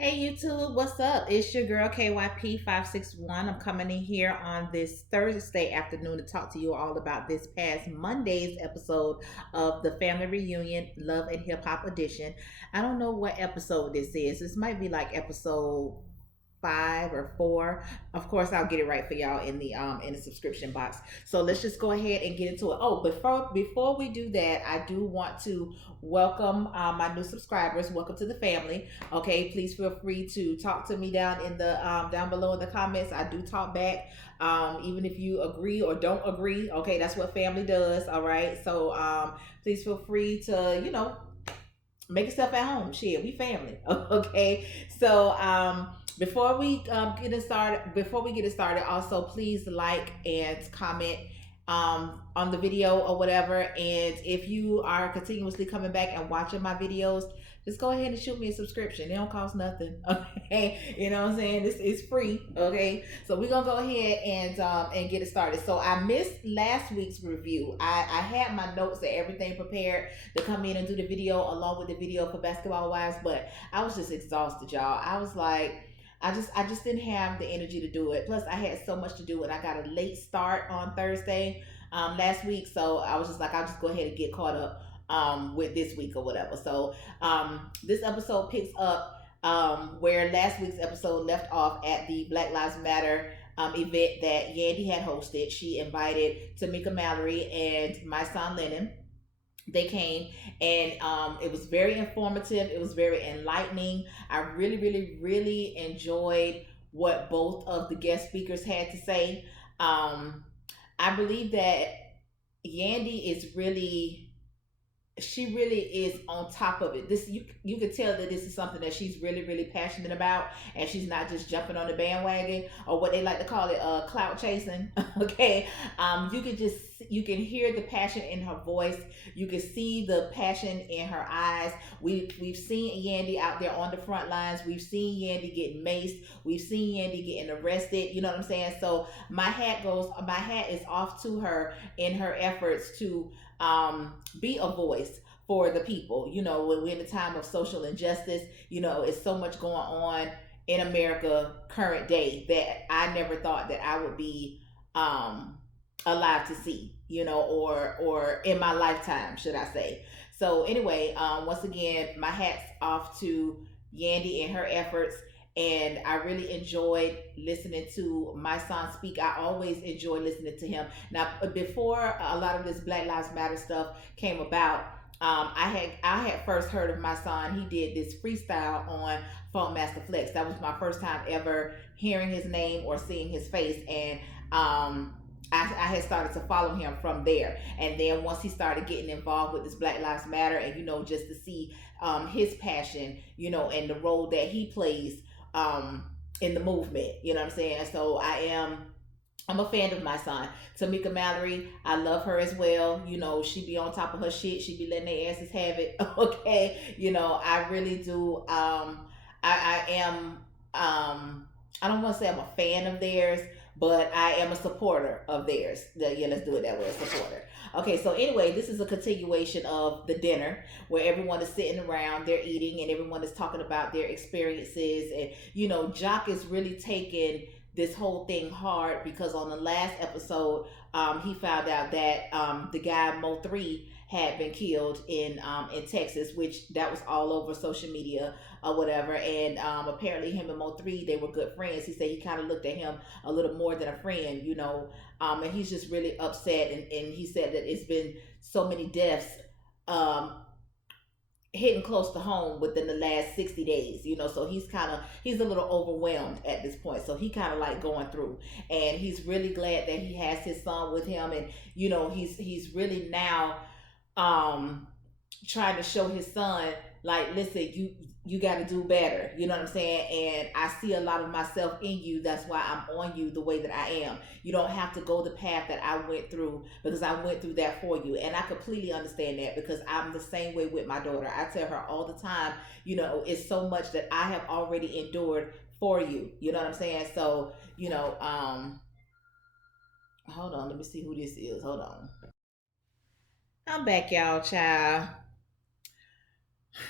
Hey YouTube, what's up? It's your girl KYP561. I'm coming in here on this Thursday afternoon to talk to you all about this past Monday's episode of the Family Reunion Love and Hip Hop Edition. I don't know what episode this is. This might be like episode 5 or 4. Of course, I'll get it right for y'all in the subscription box. So let's just go ahead and get into it. Oh, before we do that, I do want to welcome my new subscribers. Welcome to the family. Okay, please feel free to talk to me down below in the comments. I do talk back, even if you agree or don't agree. Okay, that's what family does. All right, so please feel free to make yourself at home. Shit, we family. Okay, so before we get it started, also please like and comment on the video or whatever. And if you are continuously coming back and watching my videos, just go ahead and shoot me a subscription. It don't cost nothing. Okay, you know what I'm saying? It's free. Okay, so we're gonna go ahead and get it started. So I missed last week's review. I had my notes and everything prepared to come in and do the video along with the video for Basketball Wives, but I was just exhausted, y'all. I was like, I just didn't have the energy to do it. Plus, I had so much to do, and I got a late start on Thursday last week, so I was just like, I'll just go ahead and get caught up with this week or whatever. So this episode picks up where last week's episode left off at the Black Lives Matter event that Yandy had hosted. She invited Tamika Mallory and my son Lennon. They came, and it was very informative. It was very enlightening. I really, really, really enjoyed what both of the guest speakers had to say. I believe that Yandy is really, she really is on top of it. This, you could tell that this is something that she's really, really passionate about, and she's not just jumping on the bandwagon or what they like to call it clout chasing. Okay, you can hear the passion in her voice. You can see the passion in her eyes. We've seen Yandy out there on the front lines. We've seen Yandy getting maced. We've seen Yandy getting arrested. You know what I'm saying? So my hat is off to her in her efforts to be a voice for the people. You know, we're in a time of social injustice. You know, it's so much going on in America current day that I never thought that I would be alive to see. You know, or in my lifetime, should I say? So anyway, once again, my hat's off to Yandy and her efforts, and I really enjoyed listening to my son speak. I always enjoy listening to him. Now, before a lot of this Black Lives Matter stuff came about, I had first heard of my son. He did this freestyle on Funk Master Flex. That was my first time ever hearing his name or seeing his face, and I had started to follow him from there. And then once he started getting involved with this Black Lives Matter, and just to see his passion, and the role that he plays in the movement. You know what I'm saying? So I'm a fan of my son. Tamika Mallory, I love her as well. She be on top of her shit. She be letting their asses have it. Okay. I really do. I am, I don't want to say I'm a fan of theirs, but I am a supporter of theirs. Yeah, let's do it that way, a supporter. Okay, so anyway, this is a continuation of the dinner where everyone is sitting around, they're eating, and everyone is talking about their experiences. And, Jock is really taking this whole thing hard because on the last episode, he found out that the guy Mo3 had been killed in Texas, which that was all over social media or whatever. And apparently, him and Mo3, they were good friends. He said he kind of looked at him a little more than a friend, and he's just really upset. And he said that it's been so many deaths. Hitting close to home within the last 60 days, so he's a little overwhelmed at this point. So he kind of like going through, and he's really glad that he has his son with him. And he's really now trying to show his son, like, listen, you got to do better. You know what I'm saying? And I see a lot of myself in you. That's why I'm on you the way that I am. You don't have to go the path that I went through, because I went through that for you. And I completely understand that, because I'm the same way with my daughter. I tell her all the time, it's so much that I have already endured for you. You know what I'm saying? So, hold on, let me see who this is. Hold on. I'm back, y'all, child.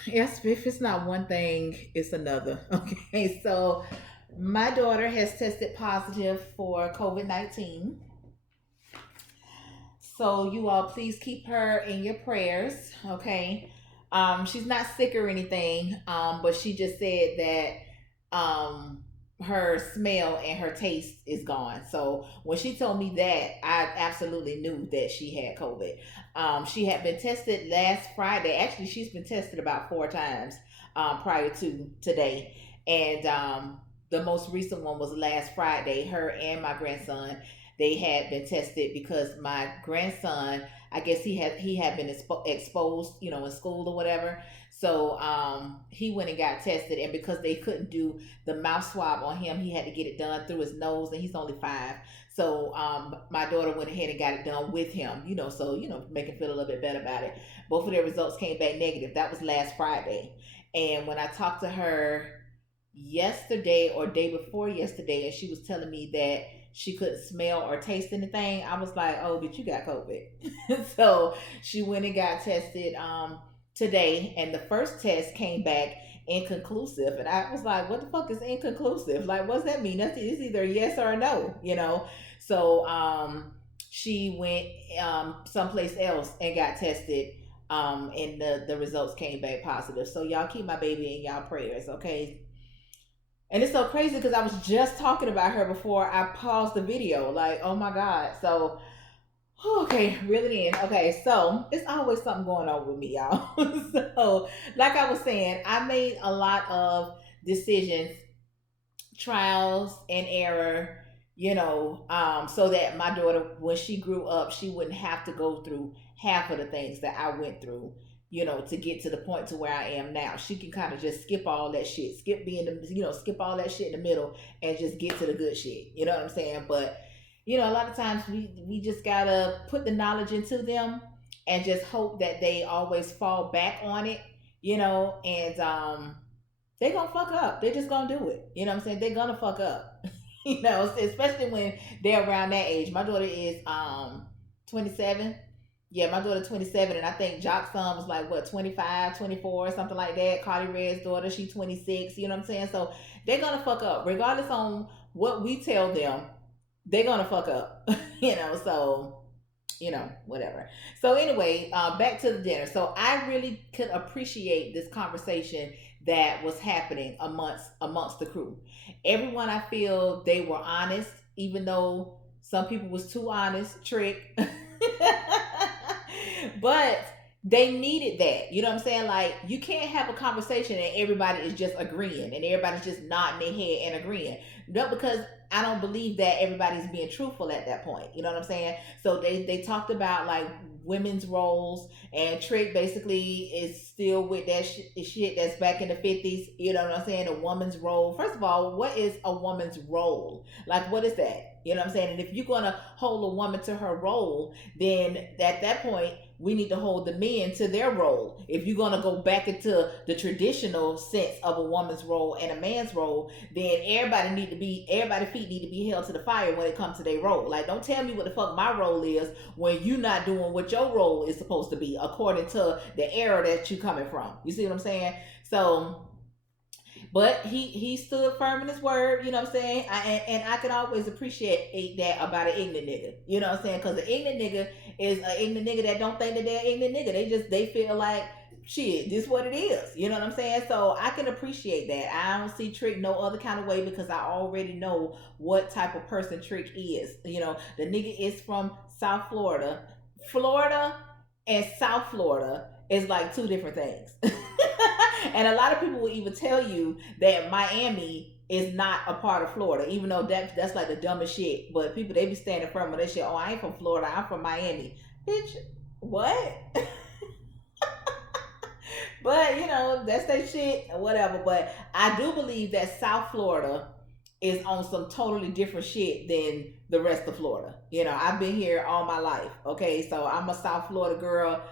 Yes, if it's not one thing, it's another. Okay, so my daughter has tested positive for COVID-19. So you all please keep her in your prayers, okay? She's not sick or anything, but she just said that her smell and her taste is gone. So when she told me that, I absolutely knew that she had COVID. She had been tested last Friday. Actually, she's been tested about 4 times prior to today, and the most recent one was last Friday. Her and my grandson, they had been tested because my grandson, I guess he had been exposed, in school or whatever. So he went and got tested, and because they couldn't do the mouth swab on him, he had to get it done through his nose, and he's only 5. So my daughter went ahead and got it done with him, so make him feel a little bit better about it. Both of their results came back negative. That was last Friday, and when I talked to her yesterday or day before yesterday, and she was telling me that she couldn't smell or taste anything, I was like, oh, but you got COVID. So she went and got tested today, and the first test came back inconclusive. And I was like, what the fuck is inconclusive? Like, what's that mean? It's either a yes or a no. So she went someplace else and got tested. And the results came back positive. So y'all keep my baby in y'all prayers, okay? And it's so crazy because I was just talking about her before I paused the video. Like, oh my God. So, okay, reel it in. Okay, so it's always something going on with me, y'all. So, like I was saying, I made a lot of decisions, trials and error, so that my daughter, when she grew up, she wouldn't have to go through half of the things that I went through, to get to the point to where I am now. She can kind of just skip all that shit, skip all that shit in the middle and just get to the good shit. You know what I'm saying? But a lot of times we just gotta put the knowledge into them and just hope that they always fall back on it, and they gonna fuck up. They just gonna do it. You know what I'm saying? They're gonna fuck up. Especially when they're around that age. My daughter is 27. Yeah, my daughter 27, and I think Jock's son was like what, 25, 24, something like that. Cardi Red's daughter, she 26. You know what I'm saying? So they're gonna fuck up, regardless on what we tell them. They're gonna fuck up. So whatever. So anyway, back to the dinner. So I really could appreciate this conversation that was happening amongst the crew. Everyone, I feel they were honest, even though some people was too honest, trick. But they needed that. You know what I'm saying? Like, you can't have a conversation and everybody is just agreeing and everybody's just nodding their head and agreeing. No, because I don't believe that everybody's being truthful at that point. You know what I'm saying? So they talked about like women's roles, and Trick basically is still with that shit that's back in the 50s. You know what I'm saying? A woman's role. First of all, what is a woman's role? Like, what is that? You know what I'm saying? And if you're going to hold a woman to her role, then at that point, we need to hold the men to their role. If you're going to go back into the traditional sense of a woman's role and a man's role, then everybody's feet need to be held to the fire when it comes to their role. Like, don't tell me what the fuck my role is when you're not doing what your role is supposed to be according to the era that you coming from. You see what I'm saying? So, but he stood firm in his word, you know what I'm saying? And I can always appreciate that about an ignorant nigga. You know what I'm saying? Because an ignorant nigga is an ignorant nigga that don't think that they're an ignorant nigga. They feel like, shit, this is what it is. You know what I'm saying? So I can appreciate that. I don't see Trick no other kind of way because I already know what type of person Trick is. The nigga is from South Florida. Florida and South Florida is like two different things. And a lot of people will even tell you that Miami is not a part of Florida, even though that's like the dumbest shit. But people, they be standing firm on that shit. Oh, I ain't from Florida, I'm from Miami. Bitch, what? But that's that shit or whatever. But I do believe that South Florida is on some totally different shit than the rest of Florida. I've been here all my life. Okay, so I'm a South Florida girl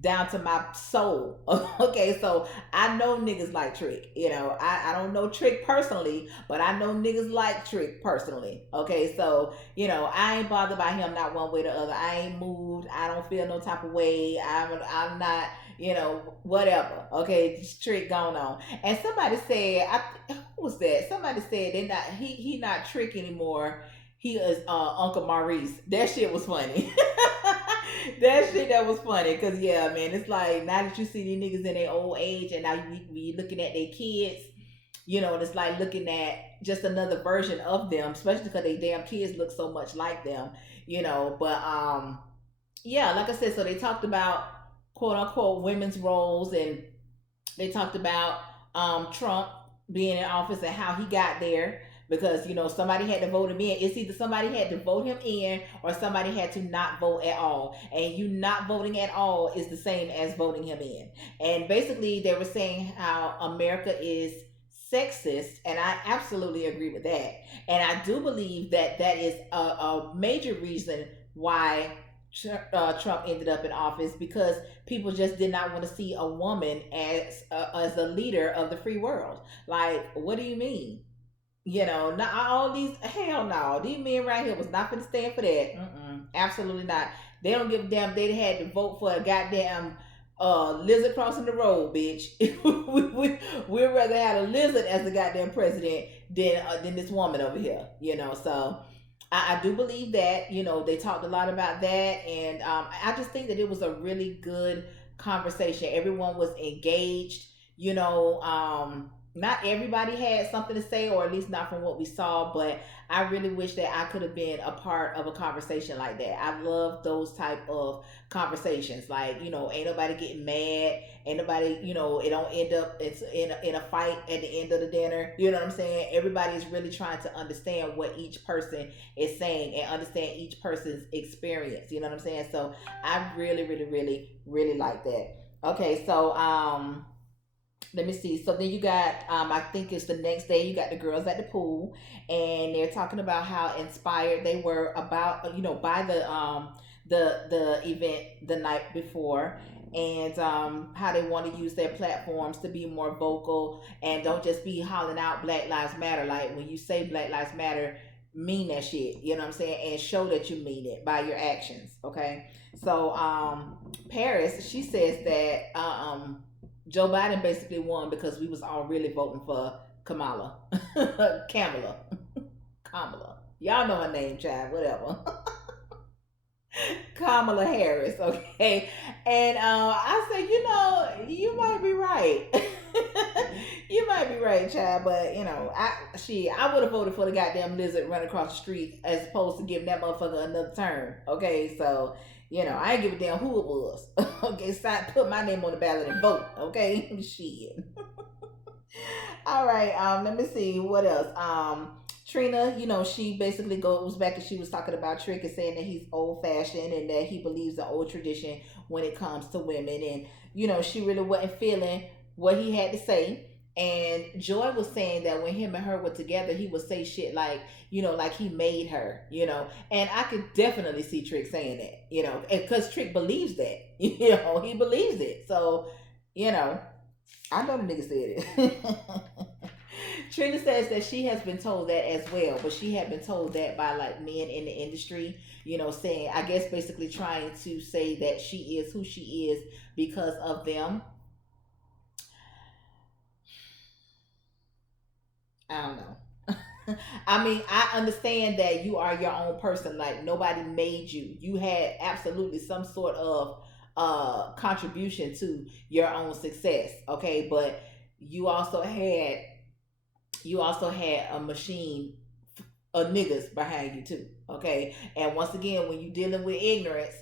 down to my soul. Okay, so I know niggas like Trick. I don't know Trick personally, but I know niggas like Trick personally. Okay, so I ain't bothered by him not one way or the other. I ain't moved. I don't feel no type of way. I'm not whatever. Okay, just Trick going on. And somebody said, who was that? Somebody said they not he not Trick anymore. He is Uncle Maurice. That shit was funny. That was funny because yeah, man, it's like now that you see these niggas in their old age, and now you looking at their kids, and it's like looking at just another version of them, especially because they damn kids look so much like them, But yeah, like I said, so they talked about quote unquote women's roles, and they talked about Trump being in office and how he got there because somebody had to vote him in. It's either somebody had to vote him in or somebody had to not vote at all. And you not voting at all is the same as voting him in. And basically, they were saying how America is sexist, and I absolutely agree with that. And I do believe that that is a major reason why Trump ended up in office, because people just did not want to see a woman as a leader of the free world. Like, what do you mean? Not all these. Hell no, these men right here was not going to stand for that. Absolutely not. They don't give a damn. They had to vote for a goddamn lizard crossing the road, bitch. We'd rather have a lizard as the goddamn president than this woman over here. So I do believe that, they talked a lot about that. And I just think that it was a really good conversation. Everyone was engaged, not everybody had something to say, or at least not from what we saw, but I really wish that I could have been a part of a conversation like that. I love those type of conversations. Like, ain't nobody getting mad. Ain't nobody, it don't end up it's in a fight at the end of the dinner. You know what I'm saying? Everybody's really trying to understand what each person is saying and understand each person's experience. You know what I'm saying? So I really, really, really, really like that. Okay, so let me see. So then you got, I think it's the next day, you got the girls at the pool, and they're talking about how inspired they were about, by the event the night before, and how they want to use their platforms to be more vocal and don't just be hollering out Black Lives Matter. Like, when you say Black Lives Matter, mean that shit. You know what I'm saying? And show that you mean it by your actions. Okay. So Paris, she says that Joe Biden basically won because we was all really voting for Kamala. Kamala. Kamala. Y'all know her name, child, whatever. Kamala Harris, okay? And I said, you might be right. You might be right, child, but I would have voted for the goddamn lizard running across the street as opposed to giving that motherfucker another term. Okay, so I ain't give a damn who it was. Okay, so I put my name on the ballot and vote. Okay, shit. All right. Let me see what else. Trina, she basically goes back and she was talking about Trick and saying that he's old fashioned and that he believes in old tradition when it comes to women, and she really wasn't feeling what he had to say. And Joy was saying that when him and her were together, he would say shit like, like he made her, and I could definitely see Trick saying that, because Trick believes that, he believes it. So, I know the nigga said it. Trina says that she has been told that as well, but she had been told that by like men in the industry, saying, I guess basically trying to say that she is who she is because of them. I don't know. I mean, I understand that you are your own person. Like, nobody made you. You had absolutely some sort of contribution to your own success. Okay, but you also had a machine of niggas behind you too. Okay, and once again, when you're dealing with ignorance,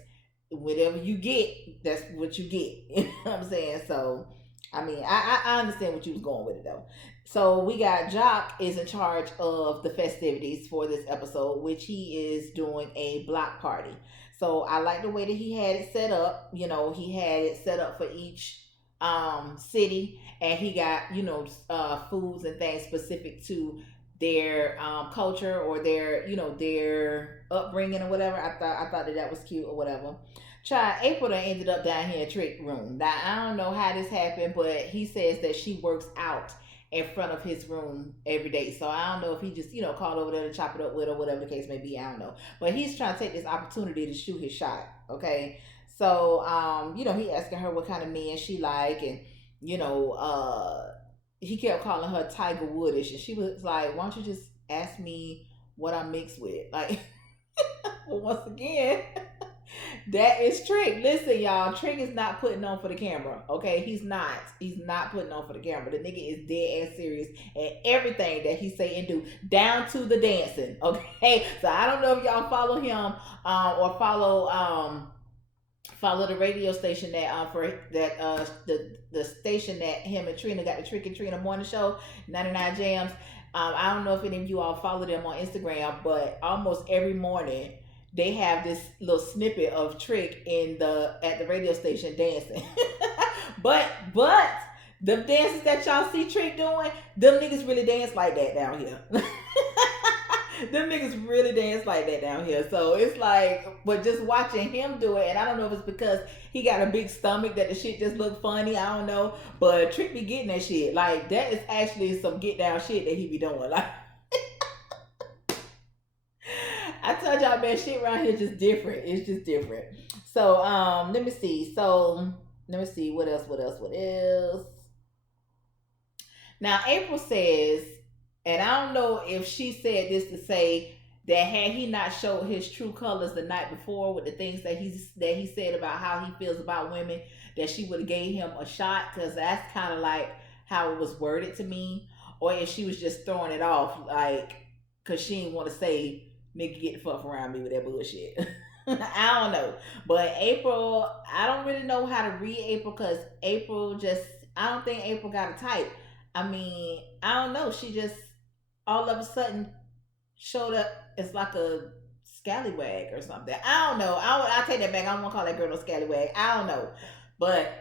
whatever you get, that's what you get. You know what I'm saying? So, I mean, I understand what you was going with it though. So we got Jock is in charge of the festivities for this episode, which he is doing a block party. So I like the way that he had it set up. He had it set up for each city, and he got foods and things specific to their culture or their upbringing or whatever. I thought that was cute or whatever. April ended up down here in Trick room. Now I don't know how this happened, but he says that she works out in front of his room every day. So I don't know if he just called over there to chop it up with or whatever the case may be. I don't know, but he's trying to take this opportunity to shoot his shot. Okay, So, he asking her what kind of men she like, and you know, he kept calling her Tiger Woodish, and she was like, "Why don't you just ask me what I mix with?" Like, well, once again, that is Trick. Listen, y'all, Trick is not putting on for the camera. Okay, he's not. He's not putting on for the camera. The nigga is dead ass serious and everything that he say and do, down to the dancing. Okay, so I don't know if y'all follow him or follow the radio station that for that the station that him and Trina got, the Trick and Trina morning show, 99 Jams. I don't know if any of you all follow them on Instagram, but almost every morning they have this little snippet of Trick at the radio station dancing. but the dances that y'all see Trick doing, them niggas really dance like that down here. Them niggas really dance like that down here. So it's like, but just watching him do it, and I don't know if it's because he got a big stomach that the shit just look funny. I don't know. But Trick be getting that shit. Like, that is actually some get down shit that he be doing. Like, I told y'all, man, shit around here just different. It's just different. So, let me see. What else? Now, April says, and I don't know if she said this to say that had he not showed his true colors the night before with the things that he said about how he feels about women, that she would have gave him a shot, because that's kind of like how it was worded to me, or if she was just throwing it off, like, because she didn't want to say, "Nigga, get the fuck around me with that bullshit." I don't know, but April, I don't really know how to read April, because I don't think April got a type. I mean, I don't know. She just all of a sudden showed up as like a scallywag or something. I don't know. I'll take that back. I don't want to call that girl no scallywag. I don't know. But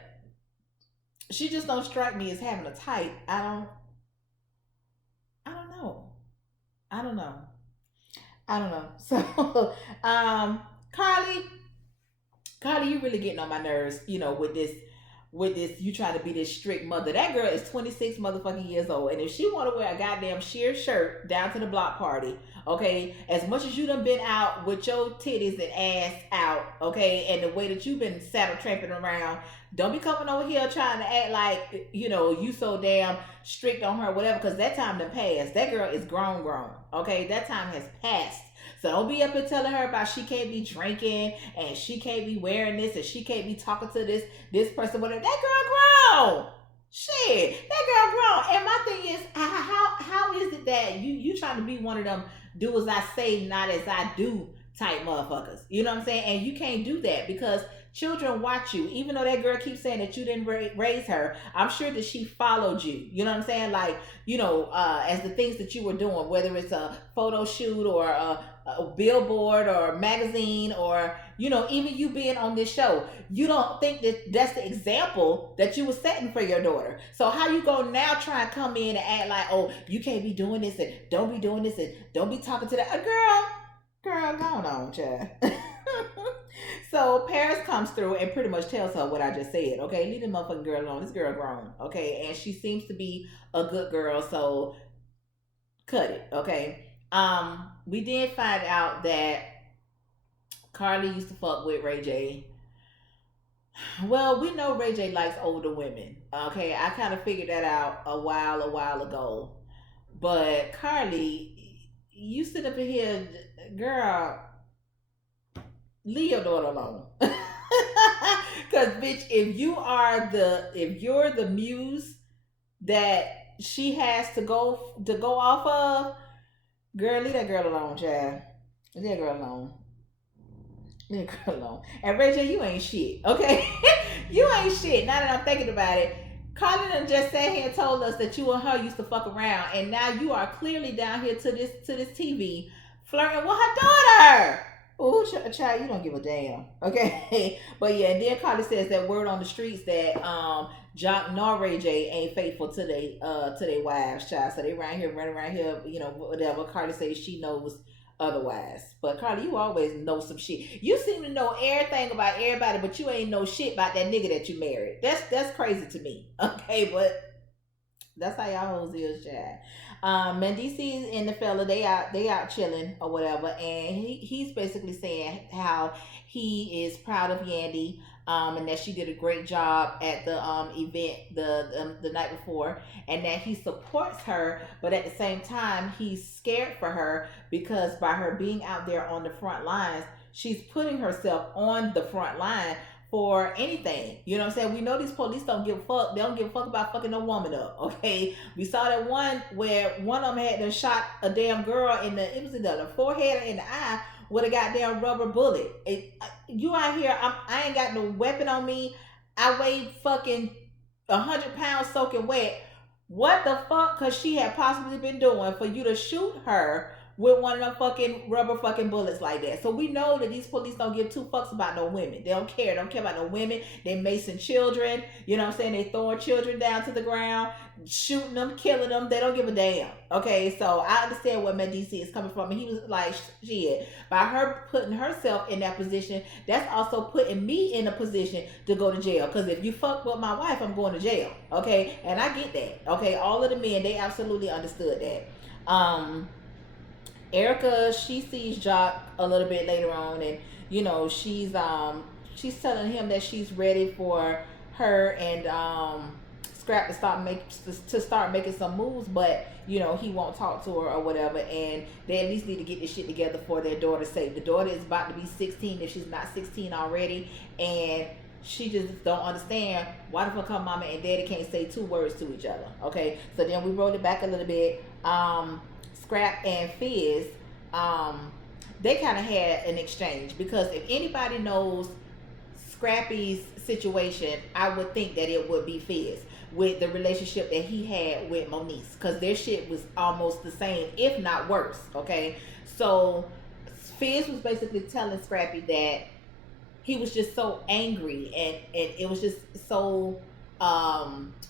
she just don't strike me as having a type. I don't know. I don't know. So, Carly, you really getting on my nerves, with this, you try to be this strict mother. That girl is 26 motherfucking years old, and if she want to wear a goddamn sheer shirt down to the block party, okay, as much as you done been out with your titties and ass out, okay, and the way that you've been saddle tramping around, don't be coming over here trying to act like, you so damn strict on her, whatever, because that time done passed. That girl is grown, okay, that time has passed. So don't be up and telling her about she can't be drinking and she can't be wearing this and she can't be talking to this person, whatever. That girl grown. Shit, that girl grown. And my thing is, how is it that you trying to be one of them do as I say, not as I do type motherfuckers? You know what I'm saying? And you can't do that because children watch you. Even though that girl keeps saying that you didn't raise her, I'm sure that she followed you. You know what I'm saying? Like, as the things that you were doing, whether it's a photo shoot or a billboard or a magazine or, even you being on this show, you don't think that that's the example that you were setting for your daughter. So how you go now try and come in and act like, oh, you can't be doing this and don't be doing this and don't be talking to that girl, go on, child. So Paris comes through and pretty much tells her what I just said. Okay, leave the motherfucking girl alone. This girl grown. Okay, and she seems to be a good girl, so cut it. Okay. We did find out that Carly used to fuck with Ray J. Well, we know Ray J likes older women. Okay, I kind of figured that out a while ago. But Carly, you sit up in here, girl, leave your daughter alone. Cause bitch, if you're the muse that she has to go off of, girl, leave that girl alone, child. Leave that girl alone. Leave that girl alone. And Rachel, you ain't shit, okay? You ain't shit. Now that I'm thinking about it, Carly done just sat here and told us that you and her used to fuck around, and now you are clearly down here to this TV flirting with her daughter. Oh, child, you don't give a damn, okay? But yeah, and then Carly says that word on the streets that Jock nor Ray J ain't faithful to their wives, child. So they running around here, whatever. Carly says she knows otherwise. But Carly, you always know some shit. You seem to know everything about everybody, but you ain't know shit about that nigga that you married. That's crazy to me, okay? But That's how y'all hoes is, Chad. Mendici and the fella, they out chilling or whatever, and he's basically saying how he is proud of Yandy, and that she did a great job at the event the night before, and that he supports her, but at the same time he's scared for her because by her being out there on the front lines, she's putting herself on the front line for anything. You know what I'm saying? We know these police don't give a fuck. They don't give a fuck about fucking no woman up. Okay. We saw that one where one of them had to shot a damn girl in it was in the forehead or in the eye with a goddamn rubber bullet. You out here, I ain't got no weapon on me. I weigh fucking 100 pounds soaking wet. What the fuck could she have possibly been doing for you to shoot her with one of them fucking rubber fucking bullets like that? So we know that these police don't give two fucks about no women. They don't care. They don't care about no women. They macing children. You know what I'm saying? They throwing children down to the ground, shooting them, killing them. They don't give a damn. Okay, so I understand where Mendici is coming from. And he was like, shit, by her putting herself in that position, that's also putting me in a position to go to jail. Because if you fuck with my wife, I'm going to jail. Okay, and I get that. Okay, all of the men, they absolutely understood that. Erica, she sees Jock a little bit later on, and you know she's telling him that she's ready for her and Scrap to start making some moves, but you know he won't talk to her or whatever, and they at least need to get this shit together for their daughter's sake. The daughter is about to be 16 if she's not 16 already, and she just don't understand why the fuck her mama and daddy can't say two words to each other. Okay, so then we rolled it back a little bit. Scrap and Fizz, they kind of had an exchange, because if anybody knows Scrappy's situation, I would think that it would be Fizz with the relationship that he had with Moniece, because their shit was almost the same, if not worse. Okay, so Fizz was basically telling Scrappy that he was just so angry, and it was just so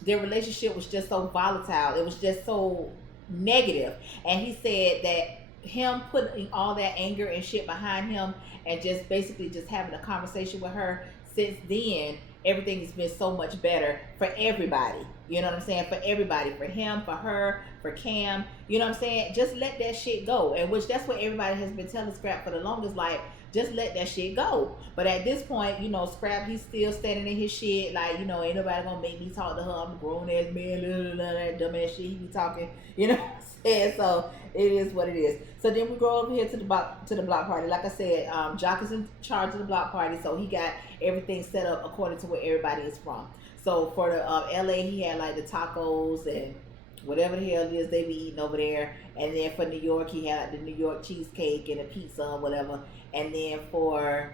their relationship was just so volatile. It was just so negative, and he said that him putting all that anger and shit behind him and just basically just having a conversation with her, since then everything has been so much better for everybody. You know what I'm saying? For everybody, for him, for her, for Cam. You know what I'm saying? Just let that shit go. And which that's what everybody has been telling Scrap for the longest, like, just let that shit go. But at this point, you know, Scrap, he's still standing in his shit, like, you know, ain't nobody gonna make me talk to her. I'm a grown ass man, that dumb ass shit he be talking, you know what I'm saying? So it is what it is. So then we go over here to the block party. Like I said, Jock is in charge of the block party, so he got everything set up according to where everybody is from. So for the LA, he had like the tacos and whatever the hell it is they be eating over there. And then for New York, he had like the New York cheesecake and a pizza or whatever. And then for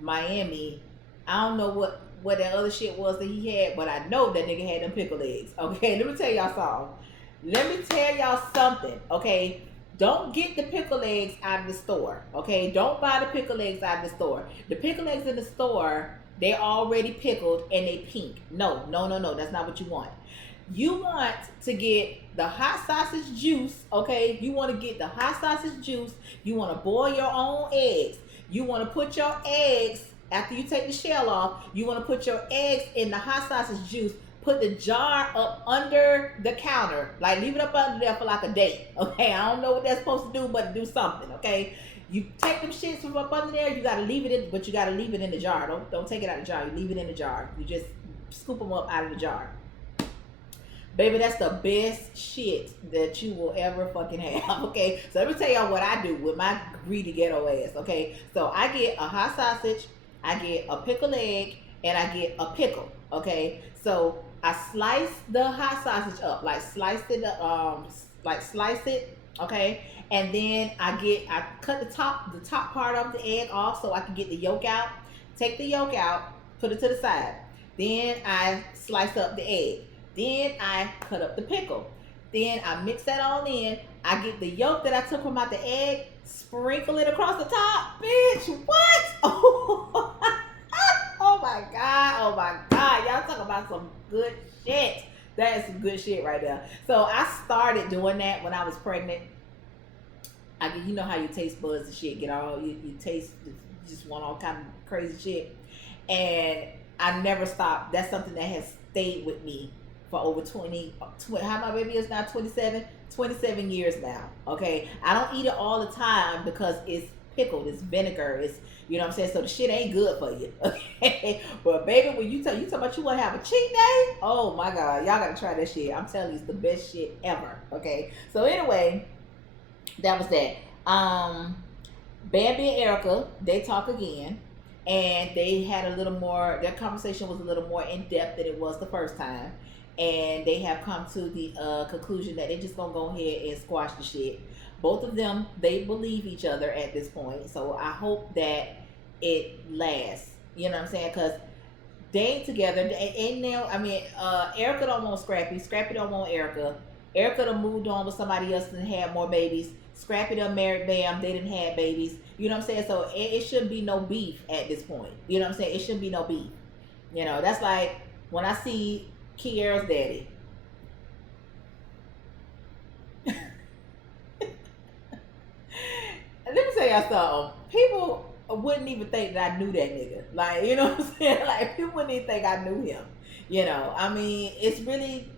Miami, I don't know what that other shit was that he had, but I know that nigga had them pickle eggs. Okay, let me tell y'all something. Okay, don't get the pickle eggs out of the store. Okay, don't buy the pickle eggs out of the store. The pickle eggs in the store, they're already pickled and they pink. No, that's not what you want. You want to get the hot sausage juice. Okay, you want to get the hot sausage juice. You want to boil your own eggs. You want to put your eggs, after you take the shell off, you want to put your eggs in the hot sausage juice. Put the jar up under the counter, like leave it up under there for like a day. Okay, I don't know what that's supposed to do, but do something. Okay, you take them shits from up under there. You gotta leave it in, but you gotta leave it in the jar. Don't take it out of the jar. You leave it in the jar. You just scoop them up out of the jar. Baby, that's the best shit that you will ever fucking have. Okay, so let me tell y'all what I do with my greedy ghetto ass. Okay, so I get a hot sausage, I get a pickled egg, and I get a pickle. Okay, so I slice the hot sausage up, like slice it, okay, and then I cut the top part of the egg off so I can get the yolk out. Take the yolk out, put it to the side. Then I slice up the egg. Then I cut up the pickle. Then I mix that all in. I get the yolk that I took from out the egg, sprinkle it across the top. Bitch, what? Oh my God. Y'all talking about some good shit. That is some good shit right there. So I started doing that when I was pregnant. You know how your taste buds and shit get all, you taste, you just want all kind of crazy shit. And I never stopped. That's something that has stayed with me for over 20, how my baby is now 27 years now. Okay, I don't eat it all the time because it's pickled, it's vinegar, it's, you know what I'm saying, so the shit ain't good for you. Okay, but baby, when you talk about you want to have a cheat day, oh my god, y'all gotta try that shit. I'm telling you, it's the best shit ever. Okay, so anyway, that was that. Bambi and Erica, they talk again, and they had a little more, their conversation was a little more in depth than it was the first time, and they have come to the conclusion that they're just gonna go ahead and squash the shit. Both of them, they believe each other at this point, so I hope that it lasts. You know what I'm saying? Because they ain't together, and now, I mean, Erica don't want Scrappy, Scrappy don't want Erica. Erica done moved on with somebody else and had more babies. Scrappy done married Bam, they didn't have babies. You know what I'm saying? So it shouldn't be no beef at this point. You know what I'm saying? It shouldn't be no beef. You know, that's like when I see Kiara's daddy. Let me tell y'all something. People wouldn't even think that I knew that nigga. Like, you know what I'm saying? Like, people wouldn't even think I knew him. You know, I mean, it's really,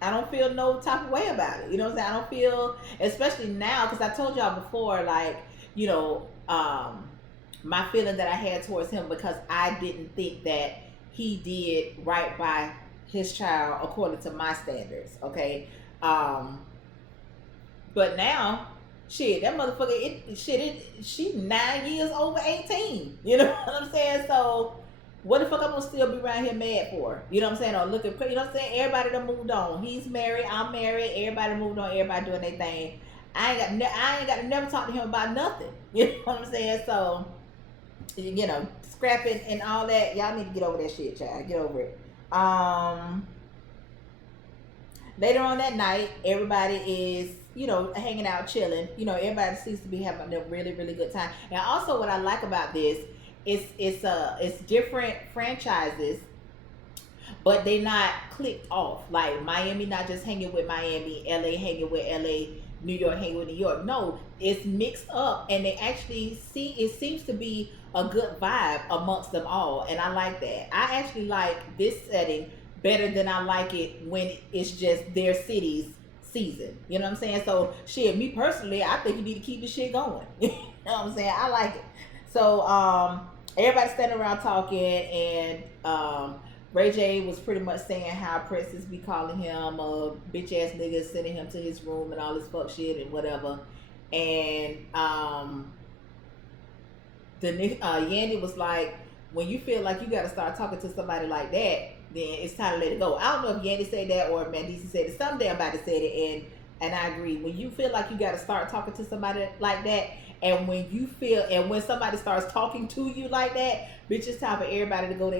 I don't feel no type of way about it. You know what I'm saying? I don't feel, especially now, because I told y'all before, like, you know, my feeling that I had towards him, because I didn't think that he did right by his child according to my standards. Okay. But now, shit, that motherfucker, she 9 years over 18. You know what I'm saying? So what the fuck I'm gonna still be around here mad for? You know what I'm saying? Or looking, you know what I'm saying? Everybody done moved on. He's married, I'm married, everybody moved on, everybody doing their thing. I ain't got to never talk to him about nothing. You know what I'm saying? So, you know, scrapping and all that, y'all need to get over that shit, child. Get over it. Later on that night, everybody is, you know, hanging out, chilling. You know, everybody seems to be having a really, really good time. And also, what I like about this is it's different franchises, but they not clicked off. Like Miami not just hanging with Miami, LA hanging with LA, New York hanging with New York. No, it's mixed up, and they actually see, it seems to be a good vibe amongst them all, and I like that. I actually like this setting better than I like it when it's just their city's season. You know what I'm saying? So shit, me personally, I think you need to keep the shit going. You know what I'm saying? I like it. So everybody standing around talking, and Ray J was pretty much saying how Princess be calling him a bitch ass nigga, sending him to his room and all this fuck shit and whatever. And Yandy was like, when you feel like you got to start talking to somebody like that, then it's time to let it go. I don't know if Yandy said that or Mandisa said it. Some damn body said it, and I agree. When you feel like you got to start talking to somebody like that, and when you feel, and when somebody starts talking to you like that, bitch, it's time for everybody to go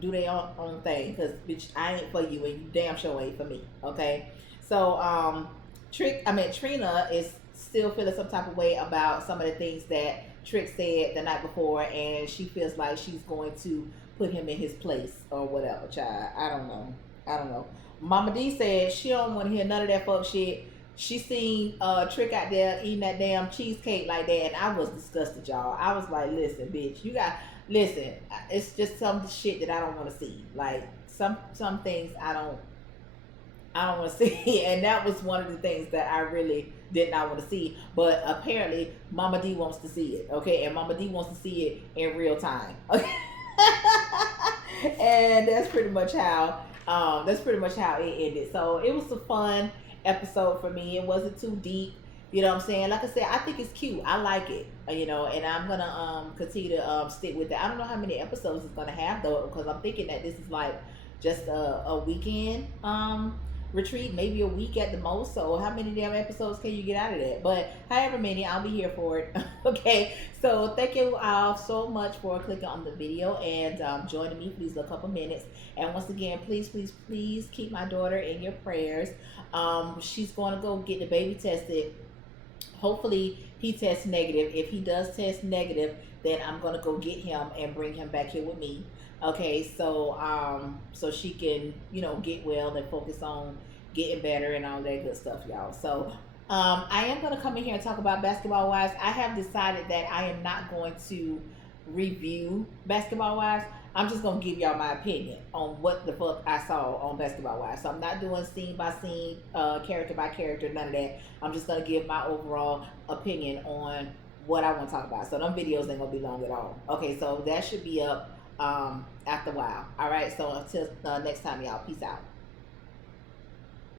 do their own thing. Cause bitch, I ain't for you, and you damn sure ain't for me. Okay, so Trina is still feeling some type of way about some of the things that Trick said the night before, and she feels like she's going to put him in his place or whatever, child. I don't know. Mama D said she don't want to hear none of that fuck shit. She seen Trick out there eating that damn cheesecake like that, and I was disgusted, y'all. I was like, listen, bitch, listen, it's just some shit that I don't want to see. Like, some things I don't want to see, and that was one of the things that I really did not want to see. But apparently, Mama D wants to see it, okay? And Mama D wants to see it in real time, okay? And that's pretty much how it ended. So it was a fun episode for me. It wasn't too deep, you know what I'm saying? Like I said, I think it's cute. I like it, you know, and I'm gonna continue to stick with it. I don't know how many episodes it's gonna have though, because I'm thinking that this is like just a weekend retreat, maybe a week at the most. So how many damn episodes can you get out of that? But however many, I'll be here for it. Okay, so thank you all so much for clicking on the video and joining me for these little couple minutes. And once again, please keep my daughter in your prayers. She's going to go get the baby tested. Hopefully he tests negative. If he does test negative, then I'm going to go get him and bring him back here with me. Okay, so so she can, you know, get well and focus on getting better and all that good stuff, y'all. So I am going to come in here and talk about Basketball Wives. I have decided that I am not going to review Basketball Wives. I'm just gonna give y'all my opinion on what the fuck I saw on Basketball Wives. So I'm not doing scene by scene, character by character, none of that. I'm just gonna give my overall opinion on what I want to talk about. So them videos ain't gonna be long at all. Okay, so that should be up after a while. All right. So until next time, y'all. Peace out.